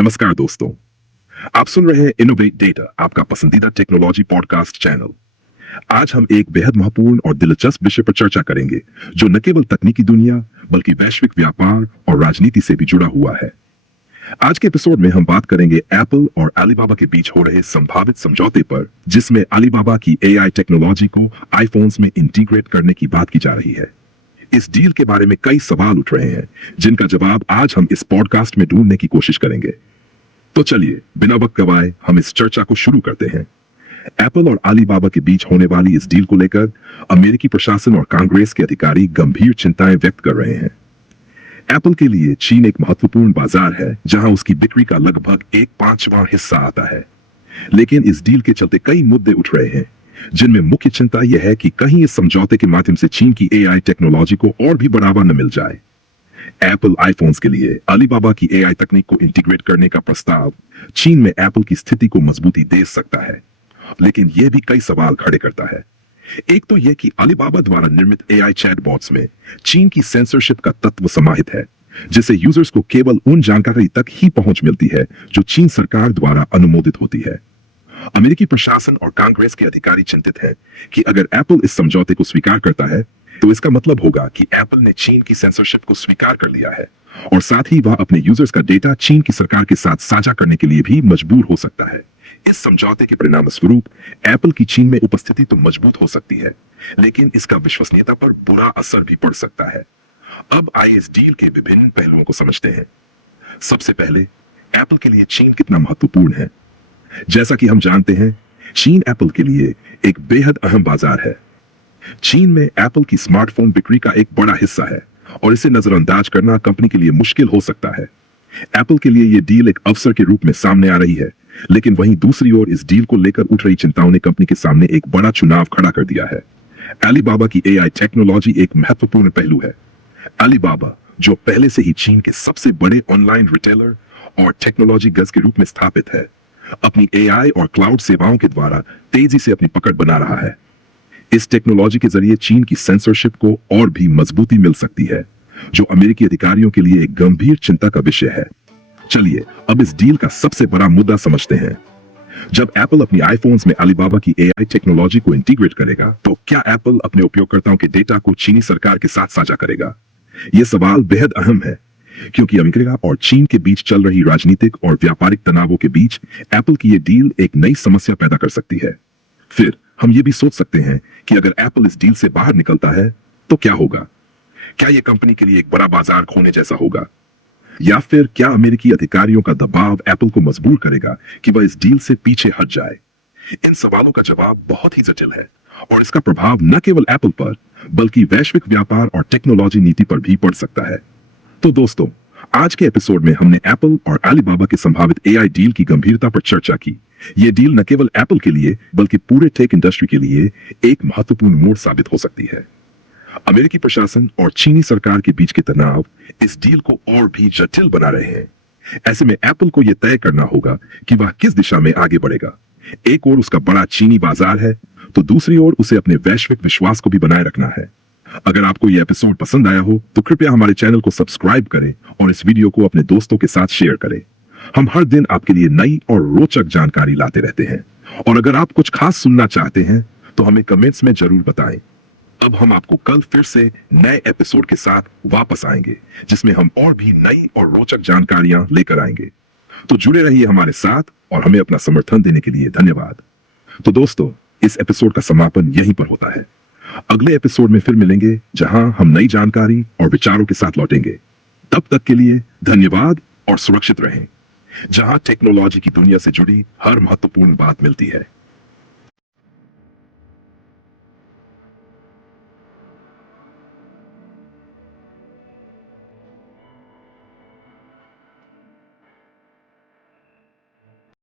नमस्कार दोस्तों, आप सुन रहे हैं इनोवेट डेटा, आपका पसंदीदा टेक्नोलॉजी पॉडकास्ट चैनल। आज हम एक बेहद महत्वपूर्ण और दिलचस्प विषय पर चर्चा करेंगे जो न केवल तकनीकी दुनिया बल्कि वैश्विक व्यापार और राजनीति से भी जुड़ा हुआ है। आज के एपिसोड में हम बात करेंगे एप्पल और अलीबाबा के बीच हो रहे संभावित समझौते पर, जिसमें अलीबाबा की एआई टेक्नोलॉजी को आईफोन्स में इंटीग्रेट करने की बात की जा रही है। इस डील के बारे में कई सवाल उठ रहे हैं जिनका जवाब आज हम इस पॉडकास्ट में ढूंढने की कोशिश करेंगे। तो चलिए बिना वक्त गवाए हम इस चर्चा को शुरू करते हैं। एप्पल और अलीबाबा के बीच होने वाली इस डील को लेकर अमेरिकी प्रशासन और कांग्रेस के अधिकारी गंभीर चिंताएं व्यक्त कर रहे हैं। एप्पल के लिए चीन एक महत्वपूर्ण बाजार है जहां उसकी बिक्री का लगभग 1/5वां हिस्सा आता है। लेकिन इस डील के चलते कई मुद्दे उठ रहे हैं जिनमें मुख्य चिंता यह है कि कहीं इस समझौते के माध्यम से चीन की एआई टेक्नोलॉजी को और भी बढ़ावा न मिल जाए। एप्पल आईफोन्स के लिए अलीबाबा की एआई तकनीक को इंटीग्रेट करने का प्रस्ताव चीन में एप्पल की स्थिति को मजबूती दे सकता है, लेकिन यह भी कई सवाल खड़े करता है। एक तो यह कि अलीबाबा द्वारा निर्मित एआई चैटबॉट्स में चीन की सेंसरशिप का तत्व समाहित है, जिससे यूजर्स को केवल उन जानकारी तक ही पहुंच मिलती है जो चीन सरकार द्वारा अनुमोदित होती है। अमेरिकी प्रशासन और कांग्रेस के अधिकारी चिंतित हैं कि अगर एप्पल इस समझौते को स्वीकार करता है तो इसका मतलब होगा कि एप्पल ने चीन की सेंसरशिप को स्वीकार कर लिया है और साथ ही वह अपने यूजर्स का डेटा चीन की सरकार के साथ साझा करने के लिए भी मजबूर हो सकता है। इस समझौते के परिणाम स्वरूप एप्पल की चीन में उपस्थिति तो मजबूत हो सकती है, लेकिन इसका विश्वसनीयता पर बुरा असर भी पड़ सकता है। अब आइए इस डील के विभिन्न पहलुओं को समझते हैं। सबसे पहले, एप्पल के लिए चीन कितना महत्वपूर्ण है। जैसा कि हम जानते हैं, चीन एप्पल के लिए एक बेहद अहम बाजार है। चीन में एप्पल की स्मार्टफोन बिक्री का एक बड़ा हिस्सा है और इसे नजरअंदाज करना कंपनी के लिए मुश्किल हो सकता है। एप्पल के लिए यह डील एक अवसर के रूप में सामने आ रही है, लेकिन वहीं दूसरी ओर इस डील को लेकर उठ रही चिंताओं ने कंपनी के सामने एक बड़ा चुनाव खड़ा कर दिया है। अलीबाबा की एआई टेक्नोलॉजी एक महत्वपूर्ण पहलू है। अलीबाबा, जो पहले से ही चीन के सबसे बड़े ऑनलाइन रिटेलर और टेक्नोलॉजी गज के रूप में स्थापित है, अपनी एआई और क्लाउड सेवाओं के द्वारा तेजी से अपनी पकड़ बना रहा है। इस टेक्नोलॉजी के जरिए चीन की सेंसरशिप को और भी मजबूती मिल सकती है, जो अमेरिकी अधिकारियों के लिए एक गंभीर चिंता का विषय है। चलिए अब इस डील का सबसे बड़ा मुद्दा समझते हैं। जब एप्पल अपनी आईफोन्स में अलीबाबा की एआई टेक्नोलॉजी को इंटीग्रेट करेगा, तो क्या एप्पल अपने उपयोगकर्ताओं के डेटा को चीनी सरकार के साथ साझा करेगा? यह सवाल बेहद अहम है, क्योंकि अमेरिका और चीन के बीच चल रही राजनीतिक और व्यापारिक तनावों के बीच एप्पल की यह डील एक नई समस्या पैदा कर सकती है। फिर हम ये भी सोच सकते हैं कि अगर एप्पल इस डील से बाहर निकलता है तो क्या होगा? क्या यह कंपनी के लिए एक बड़ा बाजार खोने जैसा होगा, या फिर क्या अमेरिकी अधिकारियों का दबाव एप्पल को मजबूर करेगा कि वह इस डील से पीछे हट जाए? इन सवालों का जवाब बहुत ही जटिल है और इसका प्रभाव न केवल एप्पल पर बल्कि वैश्विक व्यापार और टेक्नोलॉजी नीति पर भी पड़ सकता है। तो दोस्तों, आज के एपिसोड में हमने एप्पल और अलीबाबा के संभावित एआई डील की गंभीरता पर चर्चा की। यह डील न केवल एप्पल के लिए बल्कि पूरे टेक इंडस्ट्री के लिए एक महत्वपूर्ण मोड़ साबित हो सकती है। अमेरिकी प्रशासन और चीनी सरकार के बीच के तनाव इस डील को और भी जटिल बना रहे हैं। ऐसे में एप्पल को यह तय करना होगा कि वह किस दिशा में आगे बढ़ेगा। एक ओर उसका बड़ा चीनी बाजार है, तो दूसरी ओर उसे अपने वैश्विक विश्वास को भी बनाए रखना है। अगर आपको यह एपिसोड पसंद आया हो तो कृपया हमारे चैनल को सब्सक्राइब करें और इस वीडियो को अपने दोस्तों के साथ शेयर करें। हम हर दिन आपके लिए नई और रोचक जानकारी लाते रहते हैं, और अगर आप कुछ खास सुनना चाहते हैं तो हमें कमेंट्स में जरूर बताएं। अब हम आपको कल फिर से नए एपिसोड के साथ वापस आएंगे, जिसमें हम और भी नई और रोचक जानकारियां लेकर आएंगे। तो जुड़े रहिए हमारे साथ और हमें अपना समर्थन देने के लिए धन्यवाद। तो दोस्तों, इस एपिसोड का समापन यहीं पर होता है। अगले एपिसोड में फिर मिलेंगे, जहां हम नई जानकारी और विचारों के साथ लौटेंगे। तब तक के लिए धन्यवाद और सुरक्षित रहें, जहां टेक्नोलॉजी की दुनिया से जुड़ी हर महत्वपूर्ण बात मिलती है।